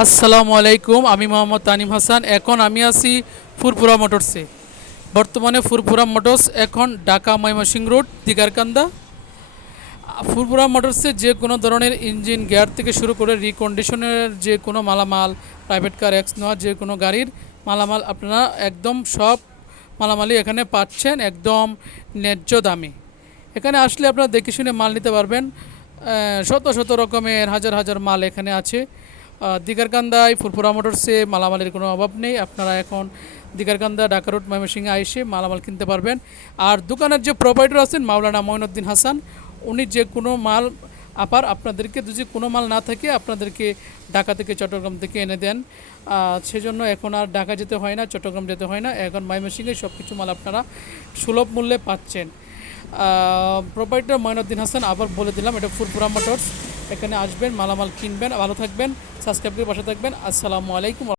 আসসালামু আলাইকুম। আমি মোহাম্মদ তানিম হাসান। এখন আমি আছি ফুরফুরা মোটরসে। বর্তমানে ফুরফুরা মোটরস এখন ঢাকা ময়মনসিংহ রোড দিগারকান্দা। ফুরফুরা মোটরসে যে কোনো ধরনের ইঞ্জিন গিয়ার থেকে শুরু করে রিকন্ডিশনের যে কোনো মালামাল, প্রাইভেট কার এক্স নেওয়া যে কোনো গাড়ির মালামাল আপনারা একদম সব মালামালই এখানে পাচ্ছেন একদম ন্যায্য দামে। এখানে আসলে আপনারা দেখে শুনে মাল নিতে পারবেন। শত শত রকমের হাজার হাজার মাল এখানে আছে। দিগারকান্দায় ফুরফুরা মোটরসে মালামালের কোনো অভাব নেই। আপনারা এখন দিগারকান্দা ঢাকা রোড ময়মনসিংহে এসে মালামাল কিনতে পারবেন। আর দোকানের যে প্রোভাইডার আছেন মাওলানা মঈনুদ্দিন হাসান, উনি যে কোনো মাল আপনাদেরকে যদি কোনো মাল না থাকে আপনাদেরকে ঢাকা থেকে চট্টগ্রাম থেকে এনে দেন। সেজন্য এখন আর ঢাকা যেতে হয় না, চট্টগ্রাম যেতে হয় না। এখন ময়মনসিংহে সব কিছু মাল আপনারা সুলভ মূল্যে পাচ্ছেন। প্রোভাইডার মঈনুদ্দিন হাসান, আবার বলে দিলাম, এটা ফুরফুরা মোটরস। এখানে আসবেন, মালামাল কিনবেন, ভালো থাকবেন, সাবস্ক্রাইব করে পাশে থাকবেন। আসসালামু আলাইকুম।